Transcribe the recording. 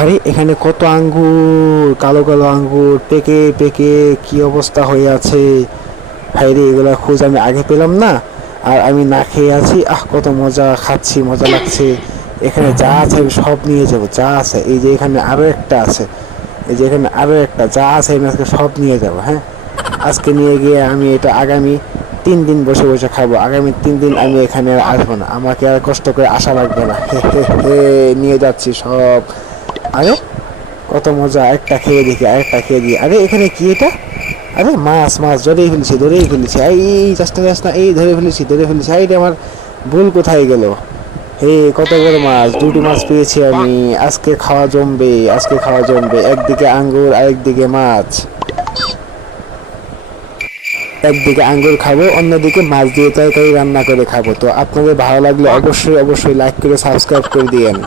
আরে এখানে কত আঙ্গুর, কালো কালো আঙ্গুর পেকে পেকে কি অবস্থা হয়ে আছে ভাইরে, এগুলা খোঁজ আমি আগে পেলাম না, আর আমি না খেয়ে আছি। কত মজা খাচ্ছি, মজা লাগছে। এখানে যা আছে আমি সব নিয়ে যাবো, যা আছে। এই যে এখানে আরো একটা আছে, এই যে এখানে আরো একটা, যা আছে আমি আজকে সব নিয়ে যাবো। হ্যাঁ, আজকে নিয়ে গিয়ে আমি এটা আগামী 3 দিন বসে বসে খাবো। আগামী 3 দিন আমি এখানে আর আসবো না, আমাকে আর কষ্ট করে আসা লাগবে না। হে হে হে, নিয়ে যাচ্ছি সব। আরে কত মজা, একটা খেয়ে দেখি, আরেকটা খেয়ে দিই। আরে এখানে কি এটা? আরে মাছ, মাছ ধরেই ফেলেছি, ধরেই ফেলেছি। এই চাষটা চাষ না, এই ধরে ফেলেছি, ধরে ফেলেছি। এই রে আমার ভুল কোথায় গেল? হে, কত বড় মাছ, 2টি মাছ পেয়েছি আমি। আজকে খাওয়া জমবে, আজকে খাওয়া জমবে। একদিকে আঙ্গুর, আরেকদিকে মাছ। একদিকে আঙ্গুর খাবো, অন্যদিকে মাছ দিয়ে তরকারি রান্না করে খাবো। তো আপনাদের ভালো লাগলে অবশ্যই অবশ্যই লাইক করে সাবস্ক্রাইব করে দিয়েন।